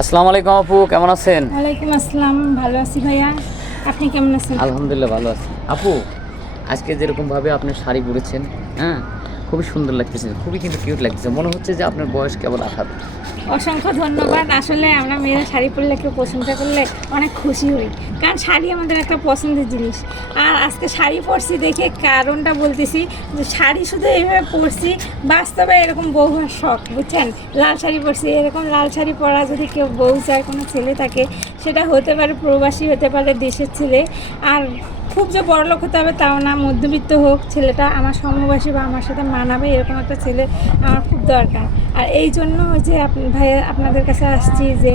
আসসালামু আলাইকুম আপু, কেমন আছেন? ওয়ালাইকুম আসসালাম, ভালো আছি ভাইয়া। আপনি কেমন আছেন? আলহামদুলিল্লাহ ভালো আছি। আপু, আজকে যেরকমভাবে আপনি শাড়ি পরেছেন, হ্যাঁ, খুবই সুন্দর লাগতেছে, খুবই কিন্তু কিউট লাগতেছে। মনে হচ্ছে যে আপনার বয়স কেবল 18। অসংখ্য ধন্যবাদ। আসলে আমরা মেয়েরা শাড়ি পরলে, কেউ প্রশংসা করলে অনেক খুশি হই, কারণ শাড়ি আমাদের একটা পছন্দের জিনিস। আর আজকে শাড়ি পরছি দেখে কারণটা বলতেছি যে শাড়ি শুধু এইভাবে পরছি, বাস্তবে এরকম বউ হওয়ার শখ, বুঝছেন? লাল শাড়ি পরছি, এরকম লাল শাড়ি পরা যদি কেউ বউ চায়, কোনো ছেলে থাকে, সেটা হতে পারে প্রবাসী, হতে পারে দেশের ছেলে। আর খুব যে বড়লোক হতে হবে তাও না, মধ্যবিত্ত হোক ছেলেটা, আমার সমবয়সী বা আমার সাথে মানাবে এরকম একটা ছেলে আমার খুব দরকার। আর এই জন্য হচ্ছে ভাইয়া আপনাদের কাছে আসছি যে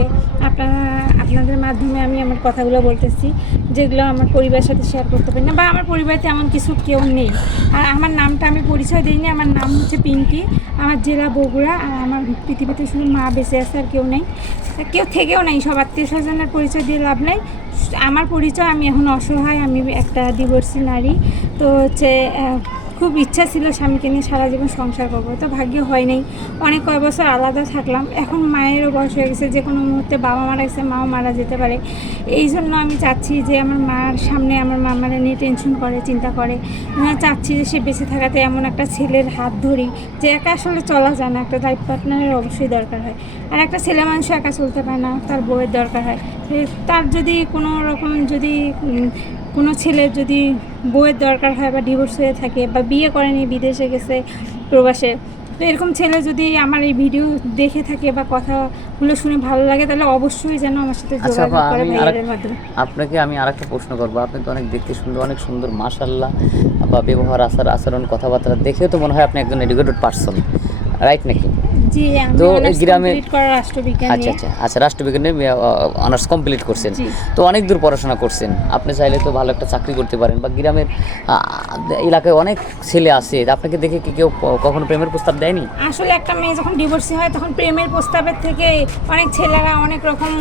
আপনাদের মাধ্যমে আমি আমার কথাগুলো বলতেছি, যেগুলো আমার পরিবারের সাথে শেয়ার করতে পারি না, বা আমার পরিবারে এমন কিছু কেউ নেই। আর আমার নামটা আমি পরিচয় দিইনি, আমার নাম হচ্ছে পিঙ্কি, আমার জেলা বগুড়া। আর আমার পৃথিবীতে শুধু মা বেঁচে আছে, আর কেউ নেই, কেউ থেকেও নেই। সব আত্মীয় স্বজনের পরিচয় দিয়ে লাভ নেই। আমার পরিচয়, আমি এখন অসহায়, আমি একটা ডিভোর্সি নারী। তো হচ্ছে খুব ইচ্ছা ছিল স্বামীকে নিয়ে সারা জীবন সংসার করবো, তো ভাগ্য হয় নাই। অনেক কয় বছর আলাদা থাকলাম। এখন মায়েরও বয়স হয়ে গেছে, যে কোনো মুহূর্তে বাবা মারা গেছে, মাও মারা যেতে পারে। এই জন্য আমি চাচ্ছি যে আমার মার সামনে আমার মা মারা নিয়ে টেনশন করে, চিন্তা করে। আমি চাচ্ছি যে সে বেঁচে থাকাতে এমন একটা ছেলের হাত ধরি, যে একা আসলে চলা যায় না, একটা লাইফ পার্টনারের অবশ্যই দরকার হয়। আর একটা ছেলে মানুষ একা চলতে পারে না, তার বউয়ের দরকার হয়। তার যদি কোনো রকম যদি কোনো ছেলের যদি বউয়ের দরকার হয়, বা ডিভোর্স হয়ে থাকে, বা বিয়ে করেনি, বিদেশে গেছে, প্রবাসে, তো এরকম ছেলে যদি আমার এই ভিডিও দেখে থাকে বা কথাগুলো শুনে ভালো লাগে, তাহলে অবশ্যই যেন আমার সাথে যোগাযোগ করে ভাইয়ের মাধ্যমে। আপনাকে আমি আরেকটা প্রশ্ন করবো। আপনি তো অনেক দেখতে সুন্দর, অনেক সুন্দর, মাশাআল্লাহ, বা ব্যবহার, আচরণ, কথাবার্তা দেখেও তো মনে হয় আপনি একজন এডুকেটেড পারসন, রাইট নাকি? জি, আমি তো অনার্স গ্রামে কমপ্লিট করা রাষ্ট্রবিজ্ঞান নিয়ে। আচ্ছা, রাষ্ট্রবিজ্ঞানে অনার্স কমপ্লিট করছেন। জি। তো অনেক দূর পড়াশোনা করছেন, আপনি চাইলে তো ভালো একটা চাকরি করতে পারেন, বা গ্রামের এলাকায় অনেক ছেলে আছে, আপনাকে দেখে কি কেউ কখনো প্রেমের প্রস্তাব দেয়নি? আসলে একটা মেয়ে যখন ডিভোর্সি হয়, তখন প্রেমের প্রস্তাবের থেকে অনেক ছেলেরা অনেক রকম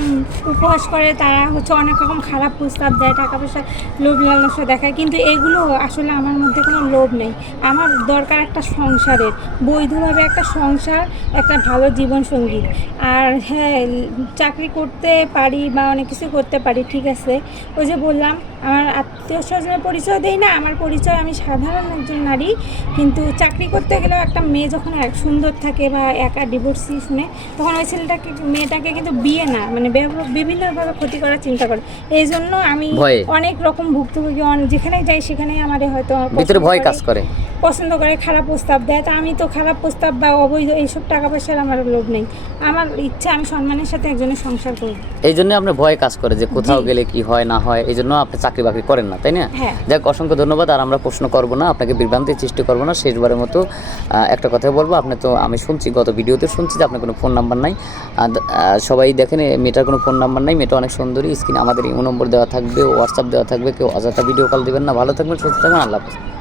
উপহাস করে, তারা হচ্ছে অনেক রকম খারাপ প্রস্তাব দেয়, টাকা পয়সা লোভ লালসা দেখায়। কিন্তু এগুলো আসলে আমার মধ্যে কোনো লোভ নেই। আমার দরকার একটা সংসারের, বৈধভাবে একটা সংসার, একটা ভালো জীবনসঙ্গী। আর হ্যাঁ, চাকরি করতে পারি বা অনেক কিছু করতে পারি, ঠিক আছে। ওই যে বললাম, আমার আত্মীয় স্বজনের পরিচয় দেই না, আমার পরিচয় আমি সাধারণ একজন নারী। কিন্তু চাকরি করতে গেলেও একটা মেয়ে যখন এক সুন্দর থাকে বা একা ডিভোর্সি শুনে, তখন ওই মেয়েটাকে কিন্তু বিয়ে না, মানে বিভিন্নভাবে ক্ষতি করার চিন্তা করে। এই জন্য আমি অনেক রকম ভুক্তভোগী, যেখানে যাই সেখানেই আমার হয়তো ভিতরে ভয় কাজ করে, পছন্দ করে, খারাপ প্রস্তাব দেয়। তা আমি তো খারাপ প্রস্তাব বা অবৈধ এইসব টাকা পয়সার আমার লোভ নেই। আমার ইচ্ছা আমি সম্মানের সাথে একজনের সংসার করব। এই জন্য আপনার ভয় কাজ করে যে কোথাও গেলে কি হয় না হয়, এই জন্য আপনি চাকরি বাকরি করেন না, তাই না? হ্যাঁ। যাক, অসংখ্য ধন্যবাদ। আর আমরা প্রশ্ন করবো না, আপনাকে বিভ্রান্তির সৃষ্টি করবো না। শেষবারের মতো একটা কথা বলবো, আপনি তো, আমি শুনছি গত ভিডিওতে শুনছি যে আপনার কোনো ফোন নাম্বার নাই। সবাই দেখেন, মেয়েটার কোনো ফোন নাম্বার নাই, মেয়েটা অনেক সুন্দরী। স্ক্রিনে আমাদের ইমো নম্বর দেওয়া থাকবে, হোয়াটসঅ্যাপ দেওয়া থাকবে, কেউ অযথা ভিডিও কল দেবেন না। ভালো থাকবেন, সুস্থ থাকবেন, আল্লাহ হাফেজ।